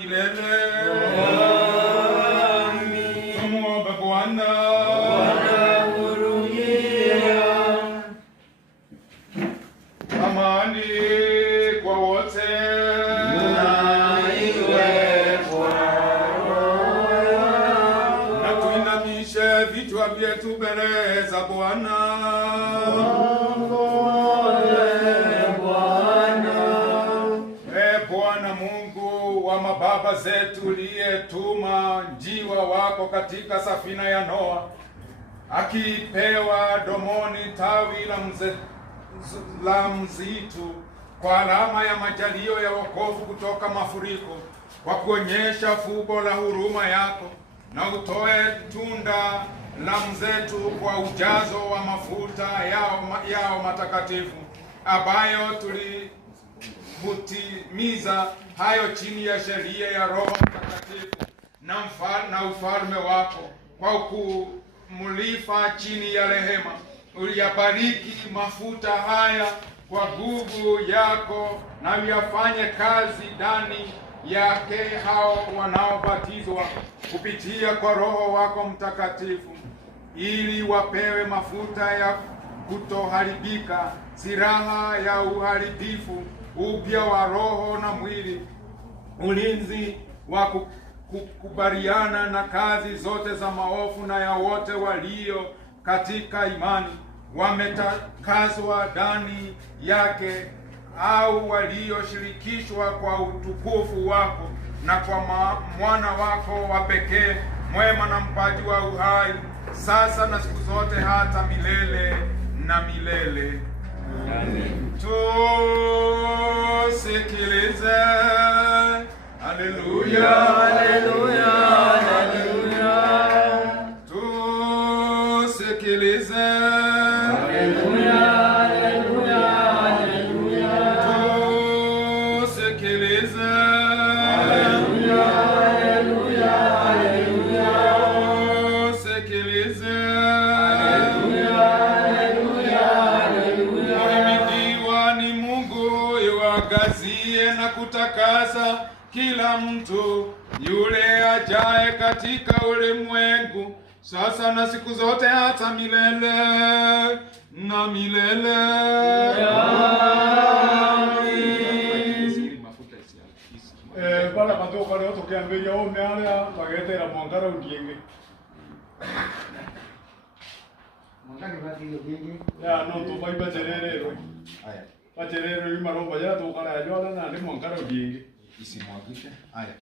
milele. Tumuombe Bwana. Amani kwa wote. Na tuinamishe vichwa vyetu mbele za Bwana. Bwana Mungu wa mababa zetu, uliyetuma njiwa wako katika safina ya Noa, akipewa domoni tawi la mzitu kwa alama ya majalio ya wokovu kutoka mafuriko, kwa kuonyesha fumbo la huruma yako, na utoe tunda la mzetu kwa ujazo wa mafuta yao matakatifu, ambayo tulihutimiza hayo chini ya sheria ya Roho Mtakatifu na ufalme wako, kwa kumulifa chini ya rehema. Uliyabariki mafuta haya kwa nguvu yako, na uyafanye kazi ndani yake hao wanaobatizwa kupitia kwa Roho wako Mtakatifu, ili wapewe mafuta ya kutoharibika, silaha ya uharibifu, upya wa roho na mwili, ulinzi wa kukubaliana na kazi zote za maovu, na ya wote walio katika imani wametakaswa ndani yake, au walioshirikishwa kwa utukufu wako, na kwa mwana wako wa pekee, mwema na mpaji wa uhai, sasa na siku zote hata milele na milele. Amen. Tusikilize. Haleluya, haleluya, haleluya. Tusikilize. Haleluya, haleluya, haleluya. Tusikilize. Haleluya, haleluya, haleluya. Tusikilize. Haleluya, haleluya, haleluya. Muhimidiwa ni Mungu yuangazie na kutakasa kila mtu yule ajaye katika ulimwengu, sasa na siku zote hata milele na milele. Para patoka leo tukiambia one haya pagetera mwangara ungienge. Mwangara ndio ungienge. Ya no to bai bacherero. Aya. Bacherero ni maromba ya to kana ya jona na ni mwangara ungienge. Isimwagike. Aya.